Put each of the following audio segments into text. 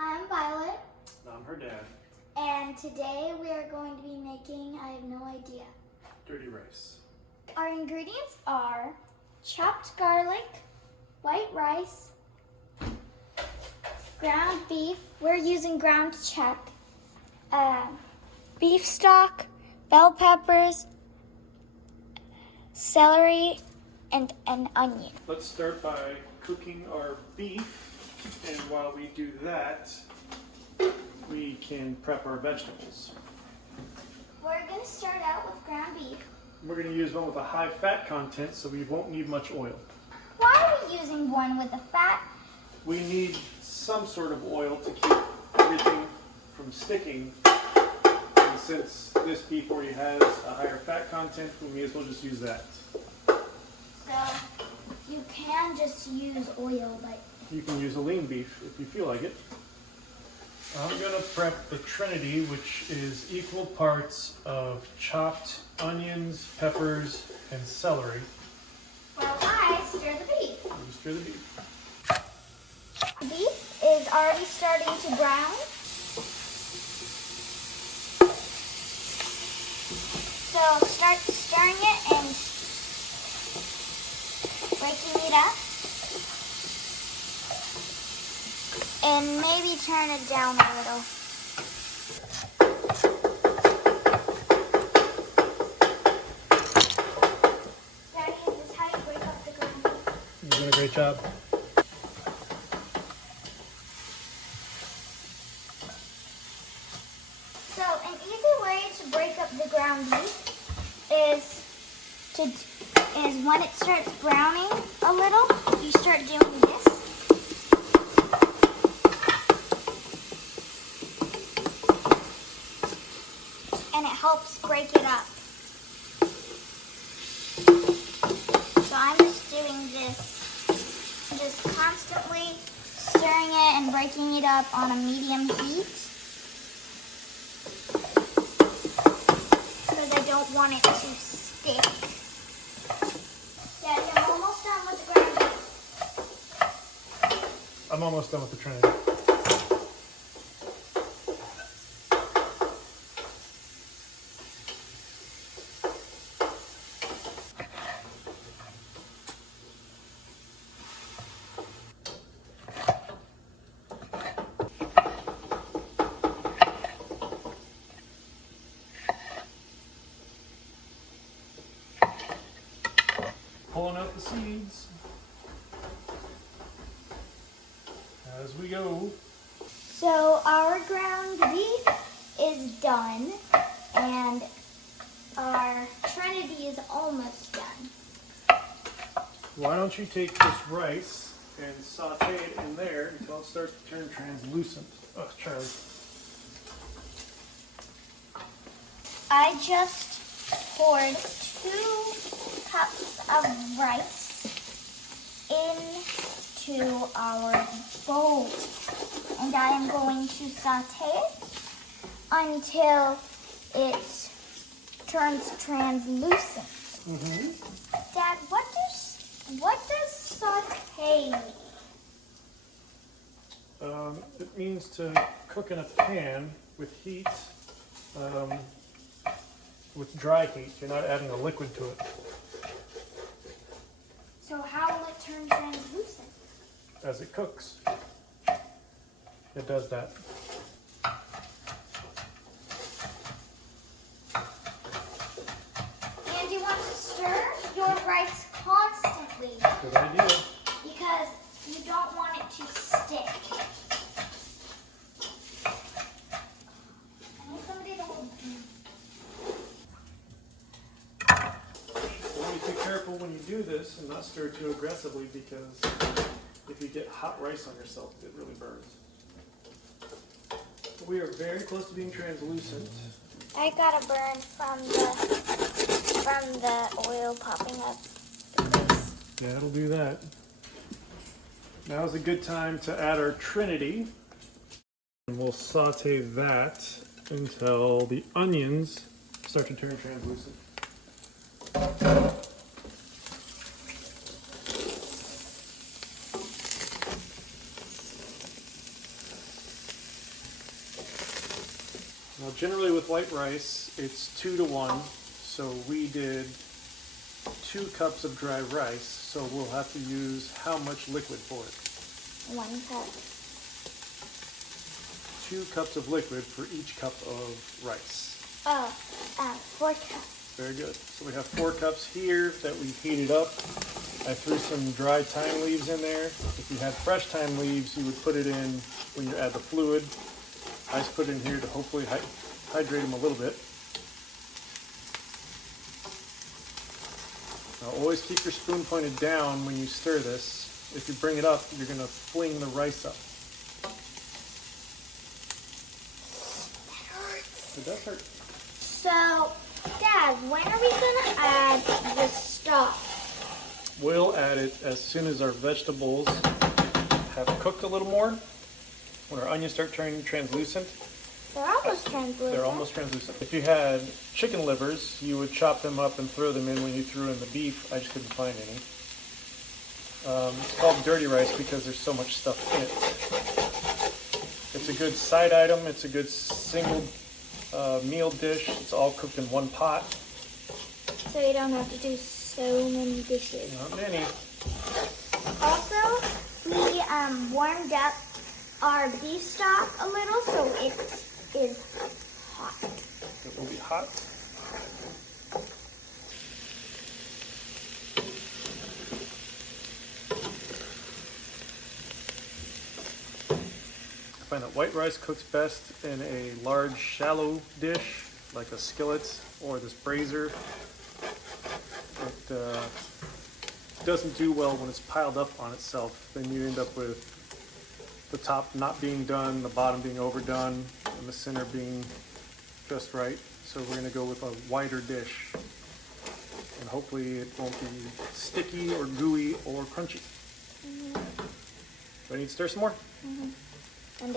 Hi, I'm Violet, I'm her dad. and today we are going to be making, I have no idea. Dirty rice. Our ingredients are chopped garlic, white rice, ground beef, we're using ground chuck, beef stock, bell peppers, celery, and an onion. Let's start by cooking our beef, and while we do that, we can prep our vegetables. We're going to start out with ground beef. We're going to use one with a high fat content, so we won't need much oil. Why are we using one with a fat? We need some sort of oil to keep everything from sticking. And since this beef already has a higher fat content, we may as well just use that. So you can just use oil, but You can use a lean beef if you feel like it. I'm going to prep the trinity, which is equal parts of chopped onions, peppers, and celery. while I stir the beef. You stir the beef. The beef is already starting to brown. So start stirring it and breaking it up. And maybe turn it down a little. Daddy, is this how you break up the ground beef? You're doing a great job. So an easy way to break up the ground beef is when it starts browning a little, you start doing this. And it helps break it up. So I'm just doing this. I'm just constantly stirring it and breaking it up on a medium heat. Because I don't want it to stick. Daddy, I'm almost done with the ground beef. I'm almost done with the trinity. Pulling out the seeds as we go. So our ground beef is done and our trinity is almost done. Why don't you take this rice and saute it in there until it starts to turn translucent. Oh, Charlie. I just poured 2 cups of rice into our bowl. And I am going to saute it until it turns translucent. Dad, what does saute mean? It means to cook in a pan with heat, with dry heat. You're not adding a liquid to it. So how will it turn translucent? As it cooks, it does that. And you want to stir your rice constantly Good idea. because you don't want it to stick. I need somebody to hold me. You want to be careful when you do this and not stir too aggressively, because if you get hot rice on yourself, it really burns. We are very close to being translucent. I got a burn from the oil popping up. Yeah, it'll do that. Now is a good time to add our trinity. And we'll saute that until the onions start to turn translucent. generally with white rice, it's 2 to 1. So we did 2 cups of dry rice. So we'll have to use how much liquid for it? 1 cup. 2 cups of liquid for each cup of rice. 4 cups. Very good. So we have 4 cups here that we heated up. I threw some dry thyme leaves in there. If you had fresh thyme leaves, you would put it in when you add the fluid. I just put it in here to hopefully hydrate them a little bit. Now always keep your spoon pointed down when you stir this. If you bring it up, you're going to fling the rice up. It does hurt. So, Dad, when are we going to add the stock? We'll add it as soon as our vegetables have cooked a little more. When our onions start turning translucent. They're almost translucent. They're almost translucent. If you had chicken livers, you would chop them up and throw them in when you threw in the beef. I just couldn't find any. It's called dirty rice because there's so much stuff in it. It's a good side item. It's a good single meal dish. It's all cooked in one pot. So you don't have to do so many dishes. Not many. Also, we warmed up our beef stock a little, so it is hot. It will be hot. I find that white rice cooks best in a large, shallow dish, like a skillet or this brazier. It doesn't do well when it's piled up on itself. Then you end up with the top not being done, the bottom being overdone, and the center being just right. So we're going to go with a wider dish. And hopefully it won't be sticky or gooey or crunchy. Do I need to stir some more? And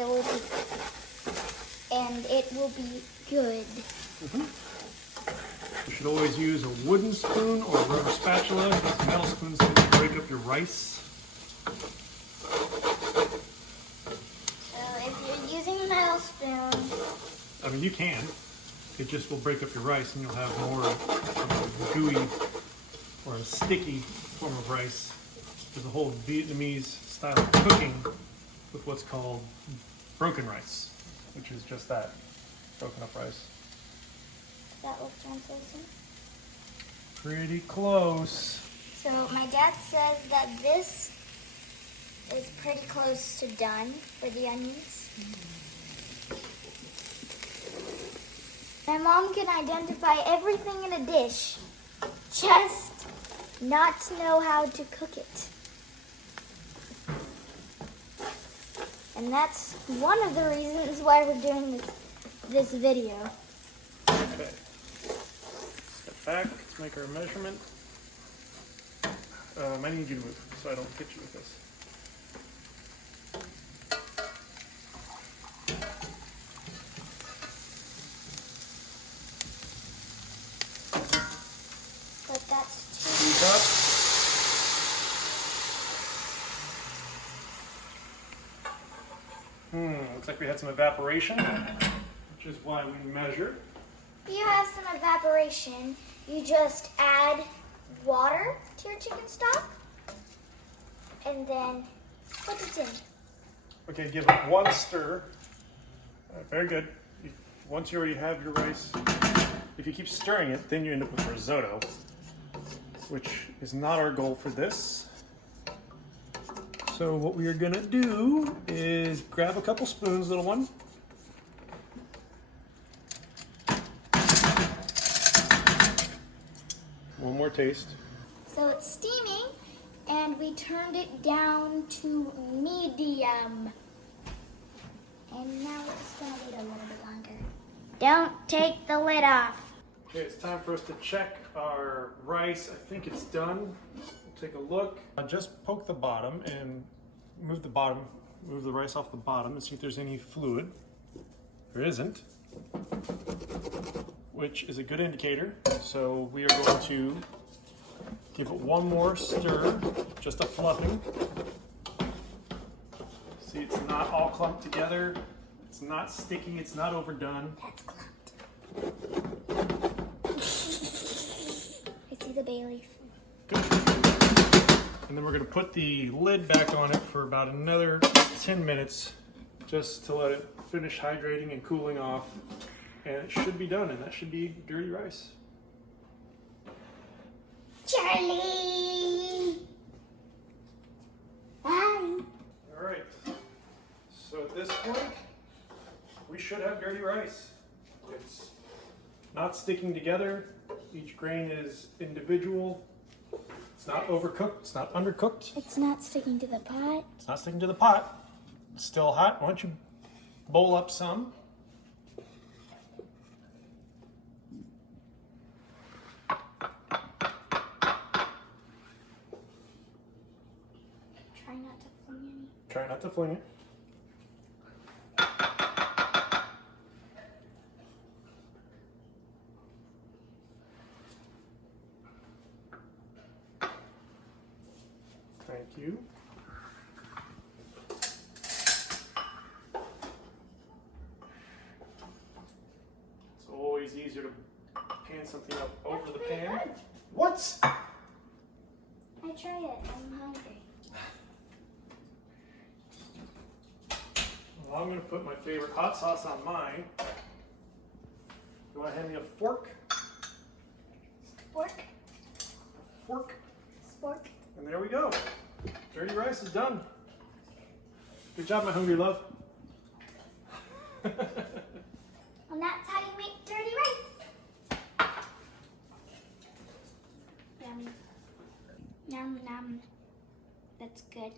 it will be good. You should always use a wooden spoon or a rubber spatula. Metal spoons can break up your rice. So if you're using a metal spoon, I mean, you can. It just will break up your rice and you'll have more gooey or a sticky form of rice. There's a whole Vietnamese style of cooking with what's called broken rice, which is just that, broken up rice. that looks translucent. Pretty close. So my dad says that this is pretty close to done for the onions. My mom can identify everything in a dish, just not to know how to cook it. And that's one of the reasons why we're doing this video. Okay. Step back. Let's make our measurement. I need you to move so I don't hit you with this. But that's 2 cups. Looks like we had some evaporation, which is why we measure. If you have some evaporation, you just add water to your chicken stock and then put it in. Okay, give it 1 stir. Very good. Once you already have your rice, if you keep stirring it, then you end up with risotto, which is not our goal for this. So what we are gonna do is grab a couple spoons, little one. One more taste. So it's steaming and we turned it down to medium. And now we're just gonna wait a little bit longer. Don't take the lid off. Okay, it's time for us to check our rice. I think it's done. We'll take a look. Just poke the bottom and move the rice off the bottom and see if there's any fluid. There isn't, which is a good indicator. So we are going to give it one more stir, just a fluffing. See, it's not all clumped together. It's not sticky, it's not overdone. That's clumped. I see the bay leaf. Good. And then we're going to put the lid back on it for about another 10 minutes just to let it finish hydrating and cooling off. And it should be done, and that should be dirty rice. Charlie! Hi! All right. So at this point, we should have dirty rice. It's not sticking together. Each grain is individual. It's not overcooked. It's not undercooked. It's not sticking to the pot. It's not sticking to the pot. It's still hot. Why don't you bowl up some? Try not to fling any. Try not to fling it. Thank you. It's always easier to pan something up over the pan. Good. What? I tried it. I'm hungry. Well, I'm going to put my favorite hot sauce on mine. You want to hand me a fork? Spork. A fork. Spork. And there we go. Dirty rice is done. Good job, my hungry love. And that's how you make dirty rice. Yum. Yum, yum. That's good.